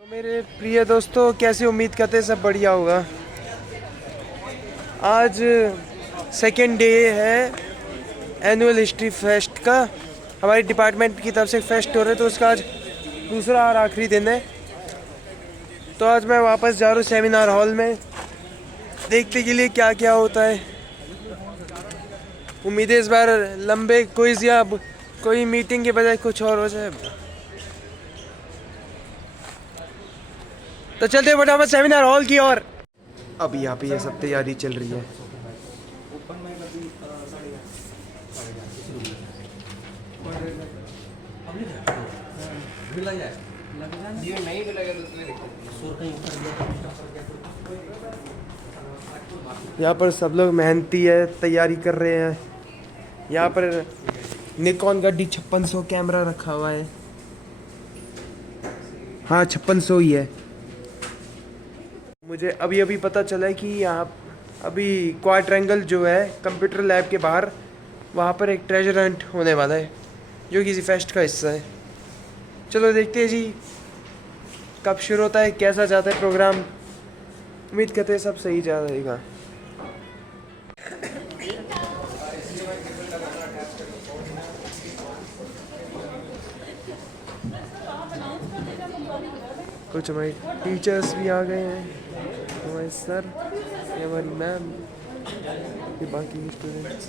तो मेरे प्रिय दोस्तों, कैसी उम्मीद करते हैं सब बढ़िया होगा। आज सेकेंड डे है एनुअल हिस्ट्री फेस्ट का। हमारी डिपार्टमेंट की तरफ से फेस्ट हो रहा है, तो उसका आज दूसरा और आखिरी दिन है। तो आज मैं वापस जा रहा हूँ सेमिनार हॉल में, देखने के लिए क्या क्या होता है। उम्मीद है इस बार लंबे क्विज या कोई मीटिंग के बजाय कुछ और हो जाए। तो चलते फटाफट सेमिनार हॉल की ओर। अब यहाँ पे ये सब तैयारी चल रही है। यहाँ पर सब लोग मेहनती है, तैयारी कर रहे हैं। यहाँ पर निकॉन का D5600 कैमरा रखा हुआ है। हाँ, 5600 ही है। मुझे अभी अभी पता चला है कि यहाँ अभी क्वाड्रेंगल जो है कंप्यूटर लैब के बाहर, वहाँ पर एक ट्रेजर हंट होने वाला है जो किसी फेस्ट का हिस्सा है। चलो देखते हैं जी कब शुरू होता है, कैसा जाता है प्रोग्राम। उम्मीद करते हैं सब सही जा रहेगा। कुछ हमारे टीचर्स भी आ गए हैं, हमारे सर, ये हमारी मैम, ये बाकी स्टूडेंट्स।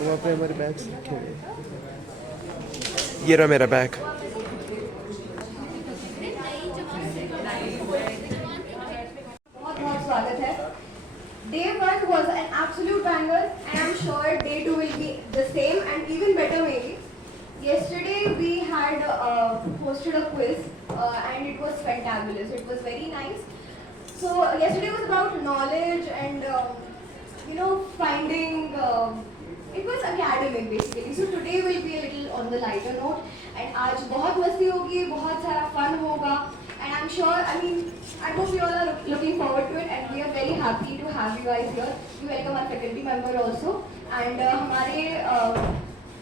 वहाँ पे हमारे बैग्स रखे हुए हैं। ये रहा मेरा बैग। बहुत स्वागत है। Day 1 was an absolute banger, and I'm sure Day 2 will be the same and even better maybe. Yesterday we had hosted a quiz and it was fantabulous. It was very nice. So yesterday was about knowledge and finding. It was academic basically. So today will be a little on the lighter note. And आज बहुत मस्ती होगी, बहुत सारा fun होगा. And I'm sure, I hope you all are looking forward to it, and we are very happy to have you guys here. We welcome our faculty member also. And हमारे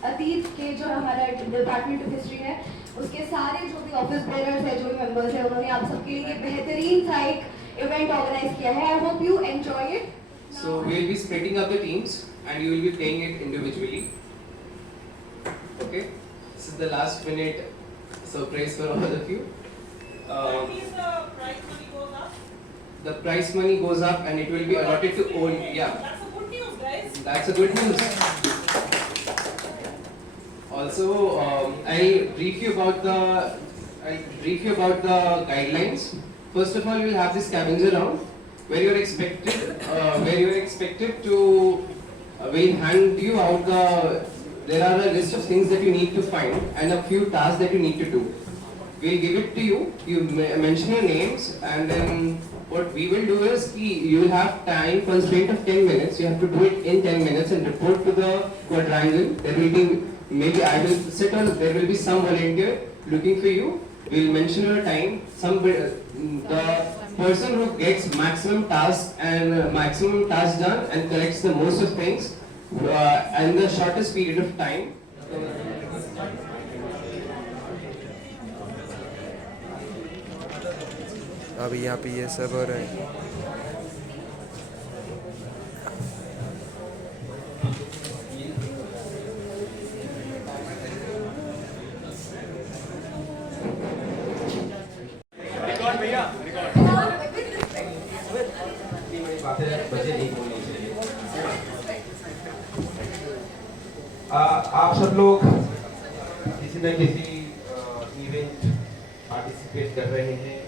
अतीत के जो हमारा डिपार्टमेंट ऑफ हिस्ट्री है, उसके सारे जो भी ऑफिस बेयरर्स है, जो भी मेंबर्स है, उन्होंने आप सबके लिए बेहतरीन सा एक इवेंट ऑर्गेनाइज किया है. I hope you enjoy it. So we will be splitting up the teams, and you will be playing it individually. Okay. This is the last minute surprise for all of you. That means the prize money goes up. The prize money goes up, and it will be allotted to all. Yeah, That's a good news, guys. that's a good news. Also, I'll brief you about the guidelines. First of all, we'll have this scavenger round where you're expected to. We'll hand you out there are a list of things that you need to find and a few tasks that you need to do. We'll give it to you. You mention your names, and then what we will do is you will have time constraint of 10 minutes. You have to do it in 10 minutes and report to the quadrangle. There will be maybe I will sit on. There will be some volunteer looking for you. We'll mention your time. The person who gets maximum tasks done and collects the most of things and the shortest period of time. अभी यहाँ पे ये सब हो रहा है। आप सब लोग किसी न किसी इवेंट पार्टिसिपेट कर रहे हैं,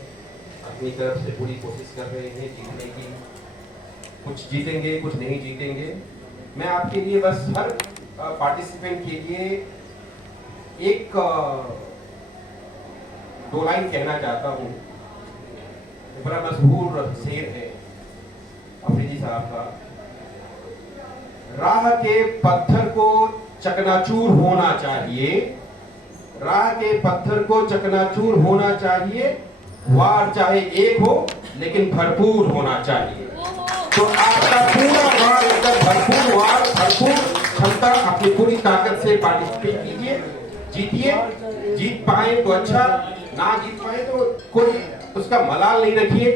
अपनी तरफ से पूरी कोशिश कर रहे हैं जीतने की। कुछ जीतेंगे, कुछ नहीं जीतेंगे। मैं आपके लिए बस हर पार्टिसिपेंट के लिए एक दो लाइन कहना चाहता हूँ। बड़ा मशहूर शेर है अफरीदी साहब का, राह के पत्थर को चकनाचूर होना चाहिए, राह के पत्थर को चकनाचूर होना चाहिए, वार चाहे एक हो लेकिन भरपूर होना चाहिए। तो आपका पूरा वार, भरपूर वार, भरपूर क्षमता, अपनी पूरी ताकत से पार्टिसिपेट कीजिए, जीतिए। जीत पाए तो अच्छा, ना जीत पाए तो कोई उसका मलाल नहीं रखिए।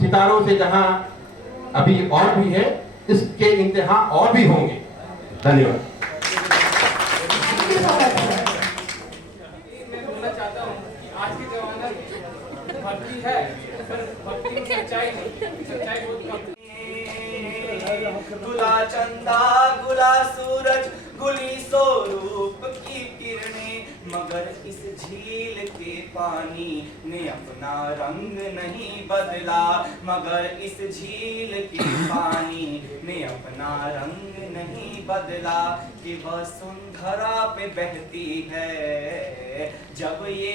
सितारों से जहां अभी और भी है, इसके इंतहा और भी होंगे। धन्यवाद। मैं बोलना चाहता हूँ कि आज के जमाने में भक्ति है, पर भक्ति में सच्चाई नहीं, सच्चाई बहुत कम है। गुला चंदा गुला सूरज गुली स्वरूप की किरणें, मगर इस झील के पानी ने अपना रंग नहीं बदला, मगर इस झील के पानी ने अपना रंग नहीं बदला। कि वसुंधरा पे बहती है जब ये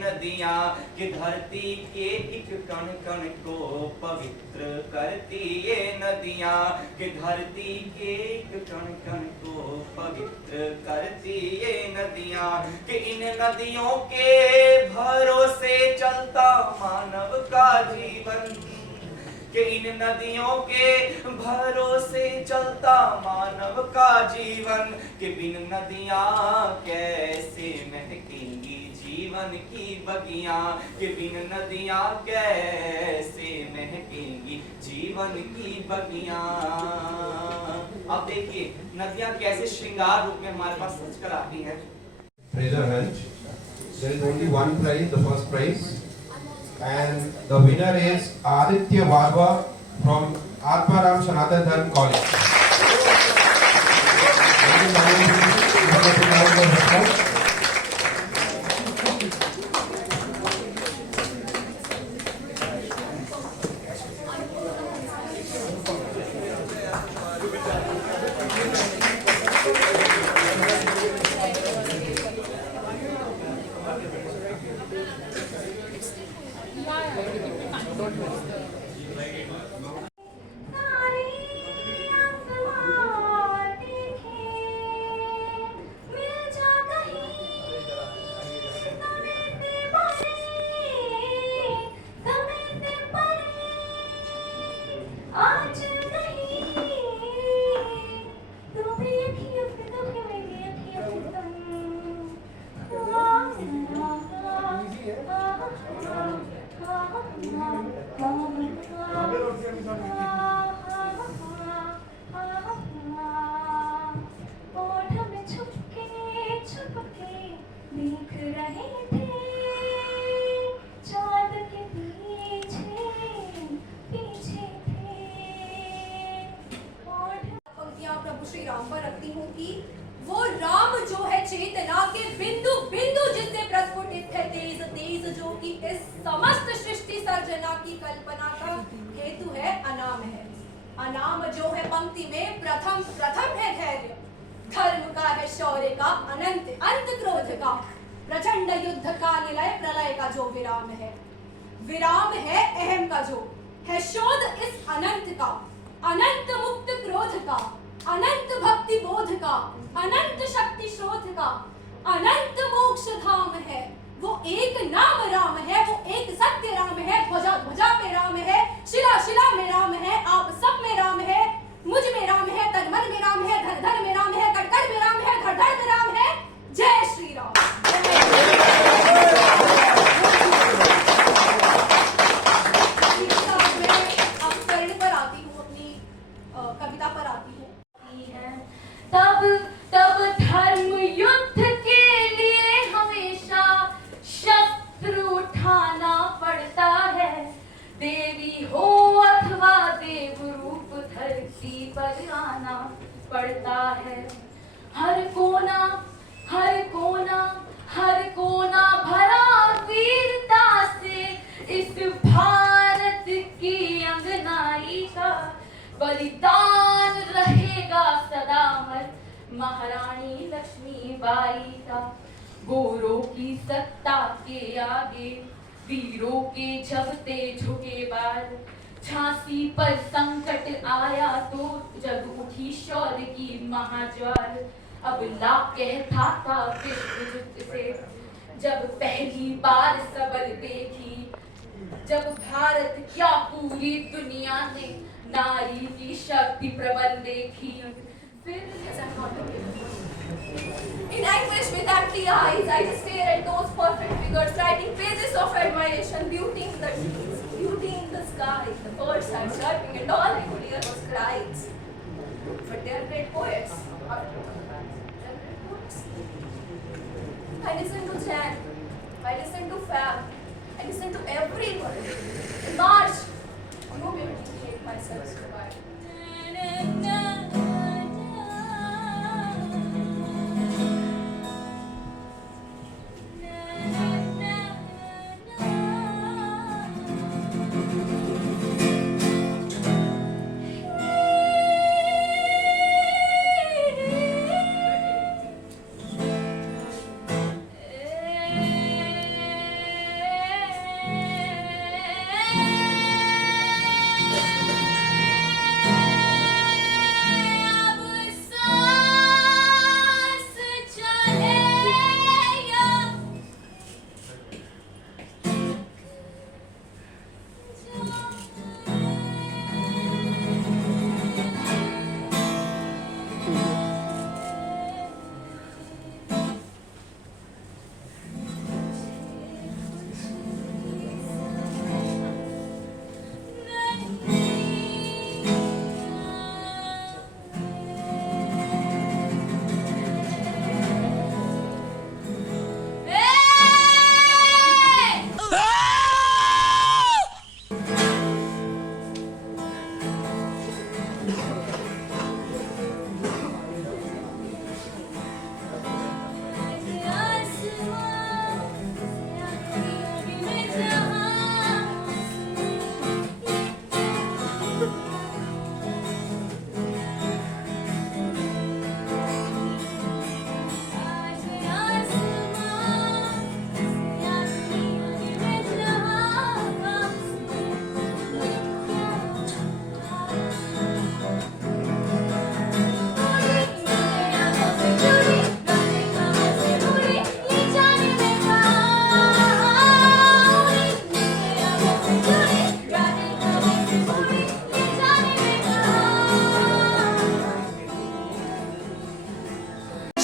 नदियाँ, कि धरती के एक कण कण को पवित्र करती ये नदियाँ, कि धरती के एक कण कण को पवित्र करती ये नदियाँ। कि इन नदियों के भरोसे चलता मानव का जीवन, कि इन नदियों के भरोसे चलता मानव का जीवन। कि बिन नदियाँ कैसे महकेंगी जीवन की बगियाँ, कि बिन नदियाँ कैसे महकेंगी जीवन की बगियाँ। अब देखिए नदियाँ कैसे श्रृंगार रूप में हमारे पास सज कर आती हैं। Fraser Hunt. There is only one prize, the first prize, and the winner is Aditya Varva from Atmaram Sanatan Dharm College. प्रभु श्री राम पर रखती हूँ कि वो राम जो है चेतना के बिंदु बिंदु जिससे प्रस्फुटित है तेज तेज, जो कि इस समस्त सृष्टि सर्जना की कल्पना का हेतु है, अनाम है। अनाम जो है पंक्ति में प्रथम प्रथम है धैर्य, धर्म का है शौर्य का अनंत अंत, क्रोध का प्रचंड युद्ध का निलय, प्रलय का जो विराम है। विराम है अहम का जो है शोध इस अनंत का, अनंत मुक्त क्रोध का, अनंत भक्ति बोध का, अनंत शक्ति स्रोत का, अनंत मोक्ष धाम है। वो एक नाम राम है, वो एक सत्य राम है, ध्वजा ध्वजा पे राम है, शिला शिला में राम है, आप सब में राम है, मुझ में राम है, तन मन में राम है, धन धन में राम है, कड़ कड़ में राम है, धड़ धड़ में राम है। जय श्री राम। अब कर्ण पर आती हूँ, अपनी कविता पर आती हूँ। तब तब धर्म युद्ध के लिए हमेशा शस्त्र उठाना पड़ता है, देवी हो अथवा देव रूप धरती पर आना पड़ता है। हर कोना हर कोना हर कोना भरा वीरता से इस भारत की अंगनाई का बलिदान रहेगा सदा अमर, महारानी लक्ष्मीबाई का। गोरों की सत्ता के आगे वीरों के झपते झुके बाल, झांसी पर संकट आया तो जग उठी शौर्य की महाज्वाल। अब लाख कहता था विश्वयुद्ध से जब पहली बार सबल देखी, जब भारत क्या पूरी दुनिया ने नारी की शक्ति प्रबल देखी। फिर In anguish with empty eyes, I just stare at those perfect figures, writing pages of admiration, beauty in the trees, beauty in the sky. The birds are chirping, and all I could hear was cries. But they are great poets. They are great poets. I listen to Jan. I listen to Fab. I listen to everyone. In March, no way to take myself survive.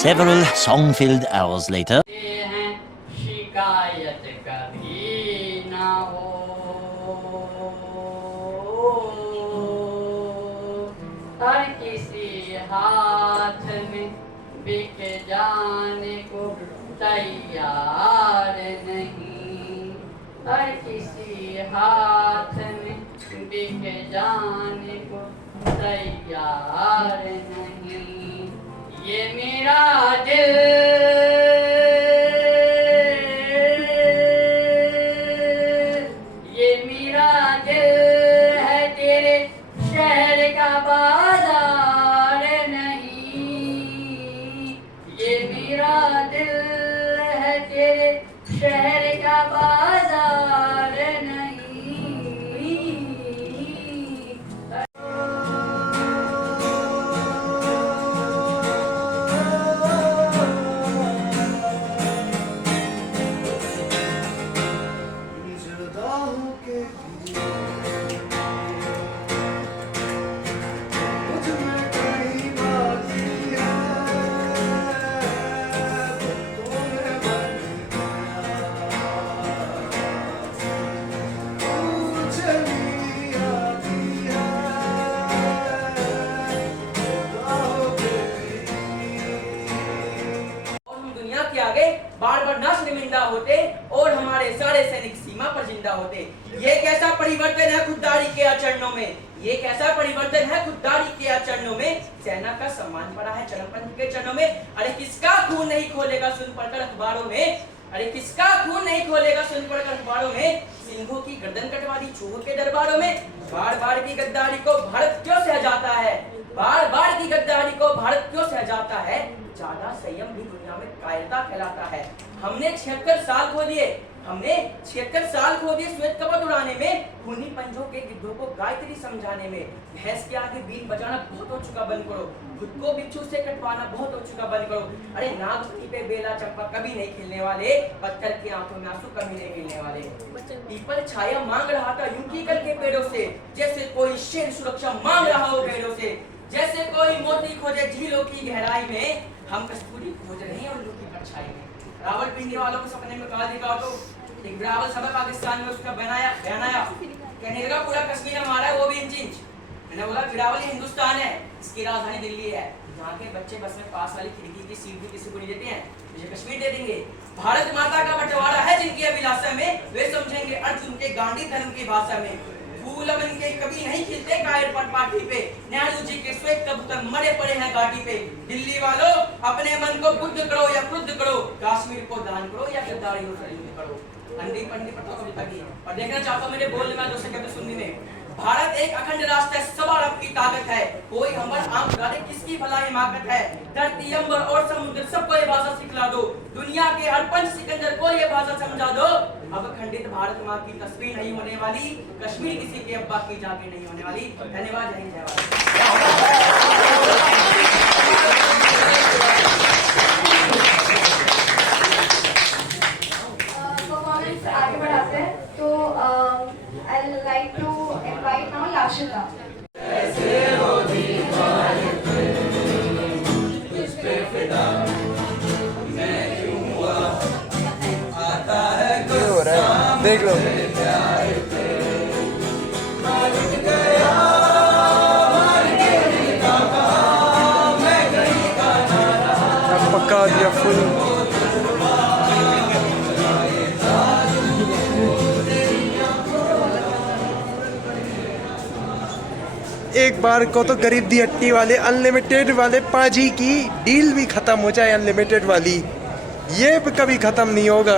Several song-filled hours later. शिकायत कभी ना हो, हर किसी हाथ में बिक जाने को तैयार नहीं, हर किसी हाथ में बिक जाने को तैयार नहीं। ये मेरा दिल, ये मेरा दिल है तेरे शहर का बाजार नहीं, ये मेरा दिल है तेरे शहर का बाजार नहीं। बार बार न शर्मिंदा होते और हमारे सारे सैनिक सीमा पर जिंदा होते। ये कैसा परिवर्तन है खुददारी के आचरणों में, ये कैसा परिवर्तन है खुददारी के आचरणों में। सेना का सम्मान पड़ा है चरमपंथी के चरणों में। अरे किसका खून नहीं खोलेगा सुन पढ़कर अखबारों में, अरे किसका खून नहीं खोलेगा सुन पढ़कर अखबारों में। सिंहों की गर्दन कटवा दी चूहों के दरबारों में। बार बार की गद्दारी को भारत क्यों सह जाता है, बार बार की गद्दारी को भारत क्यों सह जाता है। ज्यादा संयम भी दुनिया में कायरता फैलाता है। हमने 76 साल खो दिए, हमने 76 साल खो दिए श्वेत कपट उड़ाने में, खूनी पंजों के गिद्धों को गायत्री समझाने में। भैंस के आगे बीन बजाना बहुत हो चुका बंद करो, खुद को बिच्छू से कटवाना बहुत हो चुका बंद करो। अरे नागपति पे बेला चंपा कभी नहीं खिलने वाले, पत्थर की आंखों में आंसू कभी नहीं गिरने वाले। पीपल छाया मांग रहा था यूं की कल के पेड़ों से, जैसे कोई शेर सुरक्षा मांग रहा हो पेड़ों से, जैसे कोई मोती खोजे झीलों की गहराई में, हम कस्तूरी खोज रहे हैं उल्लू की परछाई में। रावलपिंडी वालों को सपने में कहा दिखा तो एक बिरावल सब पाकिस्तान में उसका बनाया कहने लगा पूरा कश्मीर हमारा है, वो भी इंच इंच। मैंने बोला बिरावल ये हिंदुस्तान है, इसकी राजधानी दिल्ली है, यहाँ के बच्चे बस में पास वाली खिड़की की सीट भी किसी को नहीं देते हैं, मुझे कश्मीर दे देंगे। भारत माता का बंटवारा है जिनकी अभिलाषा में, वे समझेंगे अर्जुन के गांधी धर्म की भाषा में। फूल बन के कभी नहीं खिलते कायर पर पार्टी पे, नेहरू जी के श्वेत कबूतर मरे पड़े हैं घाटी पे। दिल्ली वालों अपने मन को बुद्ध करो या क्रुद्ध करो, कश्मीर को दान करो या गद्दारी करो। अंडी पंडी पटो कभी तक और देखना चाहता हूँ मेरे बोलने में दोस्तों कहते सुनने में। भारत एक अखंड राष्ट्र है, सब अरब की ताकत है, कोई हमर आंख डाले किसकी भला हिमाकत है। धरती अंबर और समुद्र सबको ये भाषा सिखला दो, दुनिया के हर पंच सिकंदर को ये भाषा समझा दो। अब खंडित भारत माँ की तस्वीर नहीं होने वाली, कश्मीर किसी के अब्बा की जाके नहीं होने वाली। धन्यवाद, जय हिंद, जय भारत। परफॉर्मेंस आगे बढ़ाते हैं तो I like to invite now Lashita. ये हो रहा है, देख लो। पक्का दिया फुल। एक बार को तो गरीब दी हट्टी वाले अनलिमिटेड वाले पाजी की डील भी खत्म हो जाए, अनलिमिटेड वाली, ये भी कभी खत्म नहीं होगा,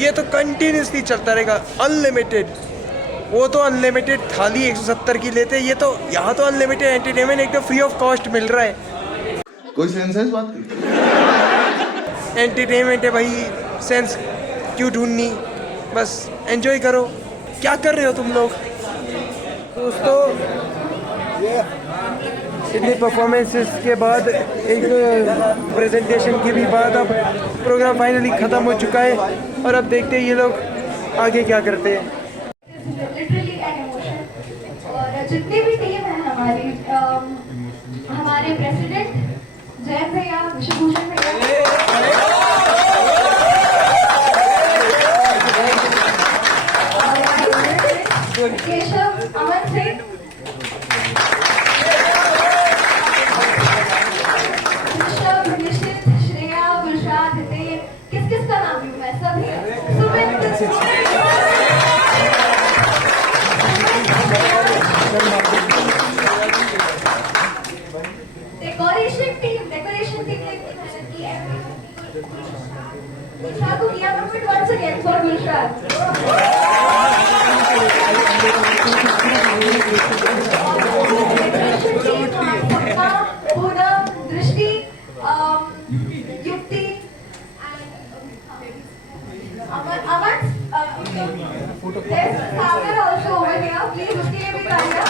ये तो कंटिन्यूसली चलता रहेगा अनलिमिटेड। वो तो अनलिमिटेड थाली 170 की लेते, ये तो यहाँ तो अनलिमिटेड एंटरटेनमेंट एकदम फ्री ऑफ कॉस्ट मिल रहा है। कोई सेंस है इस बात की? एंटरटेनमेंट है भाई, सेंस क्यों ढूंढनी, बस एंजॉय करो। क्या कर रहे हो तुम लोग दोस्तों? इतनी परफॉर्मेंसेस के बाद, एक प्रेजेंटेशन के भी बाद अब प्रोग्राम फाइनली ख़त्म हो चुका है और अब देखते हैं ये लोग आगे क्या करते हैं। Literally an emotion. और जितनी भी टीम है हमारी, हमारे प्रेसिडेंट जयंत भैया, विश्वभूषण भैया, केशव, अमन सिंह, किसका नाम लूं मैं, सभी, डेकोरेशन टीम ने मेहनत की है। गुलशाद को किया movement once again for Gulshad. Poonam, Drishti, Yukti, Aman, there's Sagar also over here. Please, उसके लिए भी तालियां।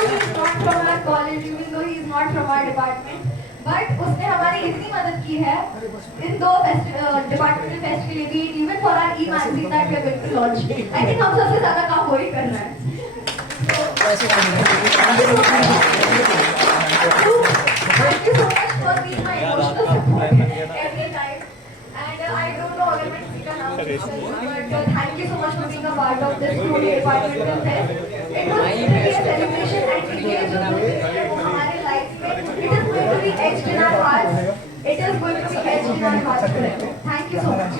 He's not from our college, even though he is not from our department. But उसने हमारी इतनी मदद की है इन दो डिपार्टमेंटल फेस्ट के लिए भी, even for our e-magazine that we are going to launch. I think हम सबसे ज़्यादा काम वही कर रहे हैं। Thank you so much for being my emotional support every time. And I don't know अगर मैं किसी का नाम but thank you so much for being a part of this truly departmental fest. It was really a celebration and ये जो हमारे life में, it is going to be etched in our hearts. It is going to be etched in our hearts forever. Thank you so much.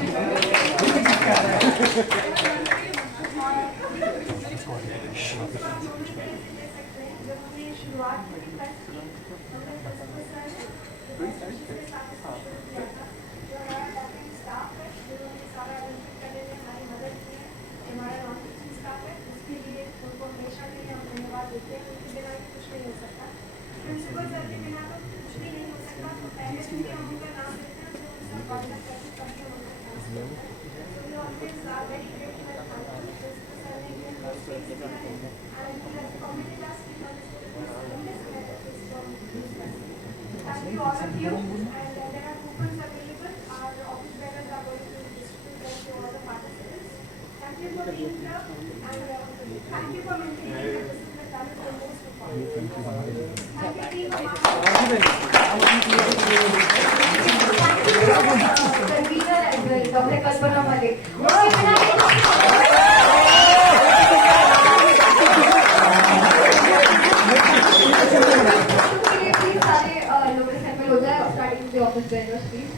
Thank you all of you, and there are coupons available. Our office bearers are going to distribute them to all the participants. Thank you for being here, and thank you for maintaining the discipline. Convener as well, Dr. Kalpana Malik. Please सारे लोग assemble हो जाए, starting with the office bearers, please.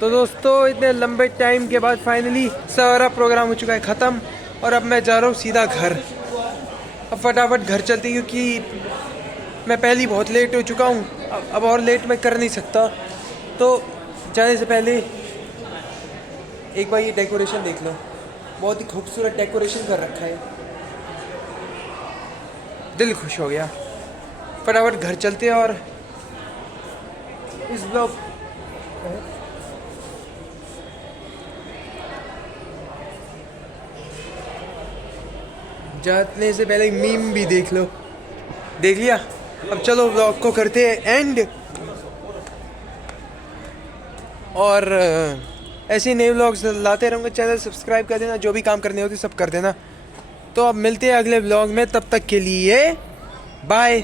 तो दोस्तों इतने लंबे time के बाद फाइनली सारा प्रोग्राम हो चुका है ख़त्म और अब मैं जा रहा हूँ सीधा घर। अब फटाफट घर चलते हैं क्योंकि मैं पहले ही बहुत लेट हो चुका हूँ, अब और लेट मैं कर नहीं सकता। तो जाने से पहले एक बार ये डेकोरेशन देख लो, बहुत ही खूबसूरत डेकोरेशन कर रखा है, दिल खुश हो गया। फटाफट घर चलते हैं और इस ब्लॉग जाने से पहले मीम भी देख लो। देख लिया? अब चलो व्लॉग को करते हैं एंड। और ऐसे ही नए व्लॉग्स लाते रहूँगा। चैनल सब्सक्राइब कर देना, जो भी काम करने होते सब कर देना। तो अब मिलते हैं अगले व्लॉग में, तब तक के लिए बाय।